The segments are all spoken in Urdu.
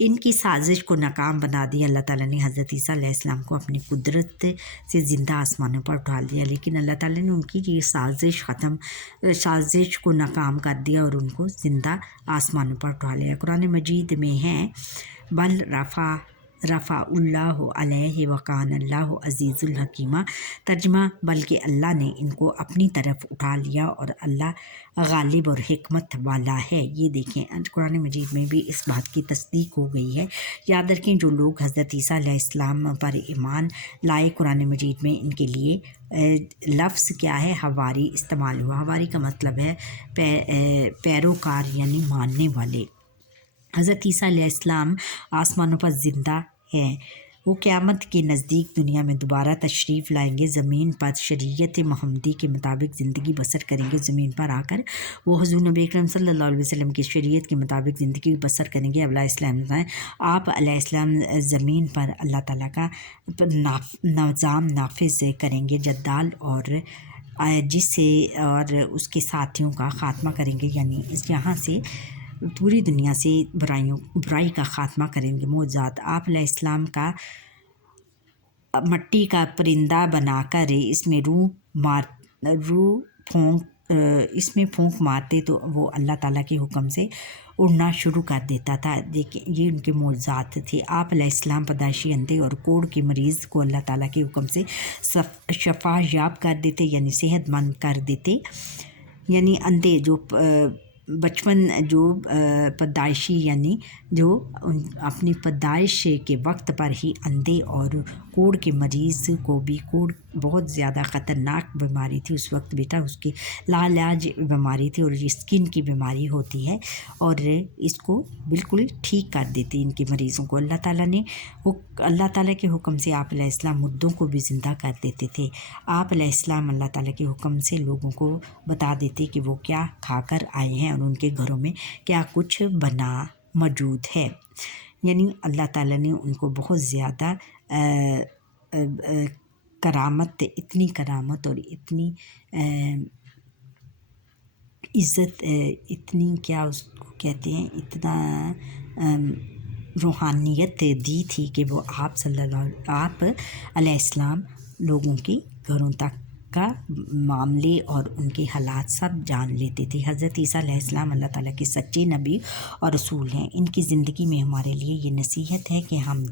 ان کی سازش کو ناکام بنا دیا۔ اللہ تعالیٰ نے حضرت عیسیٰ علیہ السلام کو اپنی قدرت سے زندہ آسمانوں پر اٹھا دیا، لیکن اللہ تعالیٰ نے ان کی یہ سازش کو ناکام کر دیا اور ان کو زندہ آسمانوں پر اٹھا لیا۔ قرآن مجید میں ہے بل رفع اللہ علیہ وکان اللہ عزیز الحکیمہ، ترجمہ بلکہ اللہ نے ان کو اپنی طرف اٹھا لیا اور اللہ غالب اور حکمت والا ہے۔ یہ دیکھیں قرآن مجید میں بھی اس بات کی تصدیق ہو گئی ہے۔ یاد رکھیں جو لوگ حضرت عیسیٰ علیہ السلام پر ایمان لائے، قرآن مجید میں ان کے لیے لفظ کیا ہے؟ حواری استعمال ہوا۔ حواری کا مطلب ہے پیروکار یعنی ماننے والے۔ حضرت عیسیٰ علیہ السلام آسمانوں پر زندہ ہیں، وہ قیامت کے نزدیک دنیا میں دوبارہ تشریف لائیں گے، زمین پر شریعت محمدی کے مطابق زندگی بسر کریں گے۔ زمین پر آ کر وہ حضور نبی اکرم صلی اللہ علیہ وسلم کی شریعت کے مطابق زندگی بسر کریں گے۔ علیہ السلام آپ علیہ السلام زمین پر اللہ تعالیٰ کا نظام نافذ کریں گے، جدال اور جس سے اور اس کے ساتھیوں کا خاتمہ کریں گے، یعنی یہاں سے پوری دنیا سے برائی کا خاتمہ کریں گے۔ معجزات آپ علیہ السلام کا مٹی کا پرندہ بنا کر اس میں پھونک مارتے تو وہ اللہ تعالیٰ کے حکم سے اڑنا شروع کر دیتا تھا۔ دیکھیں یہ ان کے معجزات تھے۔ آپ علیہ السلام پیدائشی اندھے اور کوڑ کے مریض کو اللہ تعالیٰ کے حکم سے شفا یاب کر دیتے، یعنی صحت مند کر دیتے۔ یعنی اندھے جو بچپن جو پیدائشی یعنی جو اپنی پیدائش کے وقت پر ہی اندھے اور کوڑ کے مریض کو بھی کوڑ بہت زیادہ خطرناک بیماری تھی اس وقت، بیٹا اس کی لاعلاج بیماری تھی اور یہ اسکن کی بیماری ہوتی ہے، اور اس کو بالکل ٹھیک کر دیتی ان کے مریضوں کو۔ اللہ تعالیٰ کے حکم سے آپ علیہ السلام مردوں کو بھی زندہ کر دیتے تھے۔ آپ علیہ السلام اللہ تعالیٰ کے حکم سے لوگوں کو بتا دیتے کہ وہ کیا کھا کر آئے ہیں اور ان کے گھروں میں کیا کچھ بنا موجود ہے۔ یعنی اللہ تعالیٰ نے ان کو بہت زیادہ اتنی کرامت اور اتنی عزت، اتنی کیا اس کو کہتے ہیں، اتنا روحانیت دی تھی کہ وہ آپ علیہ السلام لوگوں کے گھروں تک کا معاملے اور ان کے حالات سب جان لیتے تھے۔ حضرت عیسیٰ علیہ السلام اللہ تعالیٰ کے سچے نبی اور رسول ہیں۔ ان کی زندگی میں ہمارے لیے یہ نصیحت ہے کہ ہم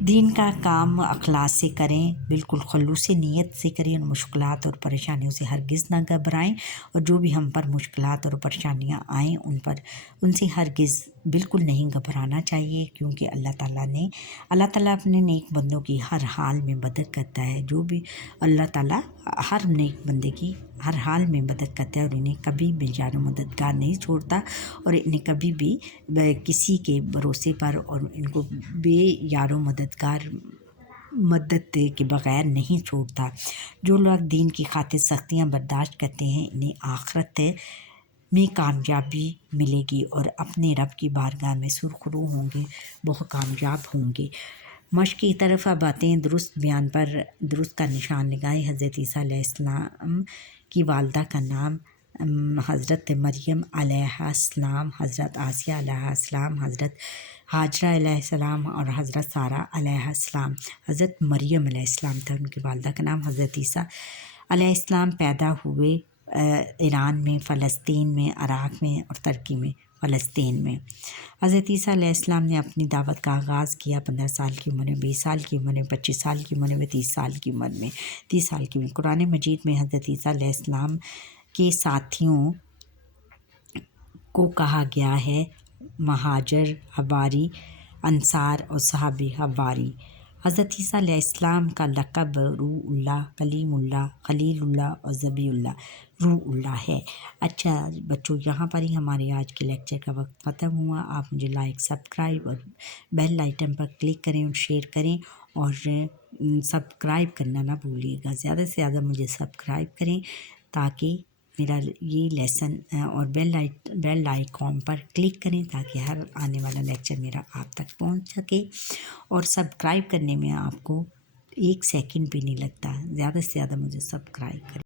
دین کا کام اخلاص سے کریں، بالکل خلوص نیت سے کریں، اور مشکلات اور پریشانیوں سے ہرگز نہ گھبرائیں، اور جو بھی ہم پر مشکلات اور پریشانیاں آئیں ان سے ہرگز بالکل نہیں گھبرانا چاہیے، کیونکہ اللہ تعالیٰ اپنے نیک بندوں کی ہر حال میں مدد کرتا ہے۔ جو بھی اللہ تعالیٰ ہر نیک بندے کی ہر حال میں مدد کرتا ہے اور انہیں کبھی بھی یار و مددگار نہیں چھوڑتا، اور انہیں کبھی بھی کسی کے بھروسے پر اور ان کو بے یار و مدد کے بغیر نہیں چھوڑتا۔ جو لوگ دین کی خاطر سختیاں برداشت کرتے ہیں انہیں آخرت میں کامیابی ملے گی اور اپنے رب کی بارگاہ میں سرخرو ہوں گے، بہت کامیاب ہوں گے۔ مشق کی طرف اب آتے ہیں۔ درست بیان پر درست کا نشان لگائے۔ حضرت عیسیٰ علیہ السلام کی والدہ کا نام حضرت مریم علیہ السلام، حضرت آسیہ علیہ السلام، حضرت ہاجرہ علیہ السلام اور حضرت سارہ علیہ السلام۔ حضرت مریم علیہ السلام تھا ان کی والدہ کا نام۔ حضرت عیسیٰ علیہ السلام پیدا ہوئے ایران میں، فلسطین میں، عراق میں اور ترکی میں، فلسطین میں۔ حضرت عیسیٰ علیہ السلام نے اپنی دعوت کا آغاز کیا 15 سال کی عمر میں، 20 سال کی عمر میں، 25 سال کی عمر میں، 30 سال کی عمر میں، 30 سال کی عمر۔ قرآن مجید میں حضرت عیسیٰ علیہ السلام کے ساتھیوں کو کہا گیا ہے مہاجر، حواری، انصار اور صحابی حواری۔ حضرت عیسیٰ علیہ السلام کا لقب روح اللہ، کلیم اللہ، خلیل اللہ اور ذبیح اللہ، روح اللہ ہے۔ اچھا بچوں، یہاں پر ہی ہمارے آج کے لیکچر کا وقت ختم ہوا۔ آپ مجھے لائک، سبسکرائب اور بیل آئٹم پر کلک کریں اور شیئر کریں، اور سبسکرائب کرنا نہ بھولیے گا۔ زیادہ سے زیادہ مجھے سبسکرائب کریں تاکہ میرا یہ لیسن اور بیل آئیکن پر کلک کریں تاکہ ہر آنے والا لیکچر میرا آپ تک پہنچ سکے، اور سبسکرائب کرنے میں آپ کو 1 سیکنڈ بھی نہیں لگتا۔ زیادہ سے زیادہ مجھے سبسکرائب کریں۔